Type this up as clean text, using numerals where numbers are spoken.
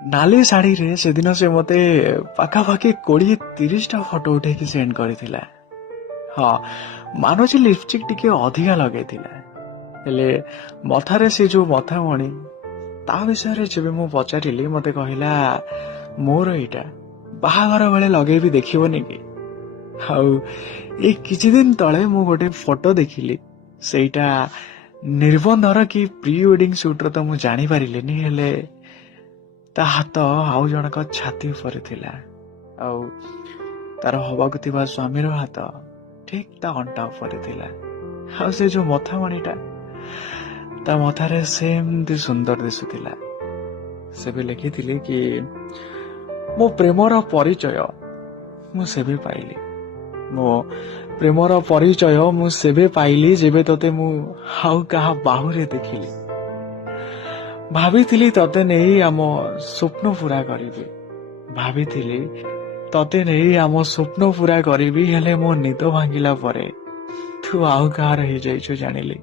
ନାଲି ଶାଢୀରେ ସେଦିନ ସେ ମତେ ପାଖାପାଖି 20-30ଟା ଫଟୋ ଉଠେଇକି ସେଣ୍ଡ କରିଥିଲା। ହଁ, ମାନୁଛି ଲିପଷ୍ଟିକ ଟିକେ ଅଧିକା ଲଗେଇଥିଲା, ହେଲେ ମଥାରେ ସେ ଯୋଉ ମଥାମଣି ତା ବିଷୟରେ ଯେବେ ମୁଁ ପଚାରିଲି ମତେ କହିଲା ମୋର ଏଇଟା ବାହାଘର ବେଳେ ଲଗେଇବି ଦେଖିବନି କି। ଆଉ ଏଇ କିଛି ଦିନ ତଳେ ମୁଁ ଗୋଟେ ଫଟୋ ଦେଖିଲି, ସେଇଟା ନିର୍ବନ୍ଧର କି ପ୍ରି ୱେଡିଂ ସୁଟର ତ ମୁଁ ଜାଣିପାରିଲିନି, ହେଲେ ତା ହାତ ଆଉ ଜଣକ ଛାତି ଉପରେ ଥିଲା, ଆଉ ତାର ହବାକୁ ଥିବା ସ୍ୱାମୀର ହାତ ଠିକ ତା ଅଣ୍ଟା ଉପରେ ଥିଲା। ଆଉ ସେ ଯୋଉ ମଥାମଣିଟା ତା ମଥାରେ ସେମିତି ସୁନ୍ଦର ଦିଶୁଥିଲା। ସେ ବି ଲେଖିଥିଲି କି ମୋ ପ୍ରେମର ପରିଚୟ ମୁଁ ସେବେ ପାଇଲି, ମୋ ପ୍ରେମର ପରିଚୟ ମୁଁ ସେବେ ପାଇଲି ଯେବେ ତତେ ମୁଁ ଆଉ କାହା ବାହୁରେ ଦେଖିଲି। ଭାବିଥିଲି ତତେ ନେଇ ଆମ ସ୍ୱପ୍ନ ପୁରା କରିବି, ଭାବିଥିଲି ତତେ ନେଇ ଆମ ସ୍ୱପ୍ନ ପୁରା କରିବି, ହେଲେ ମୋ ନିଦ ଭାଙ୍ଗିଲା ପରେ ତୁ ଆଉ କାହାର ହେଇଯାଇଛୁ ଜାଣିଲି।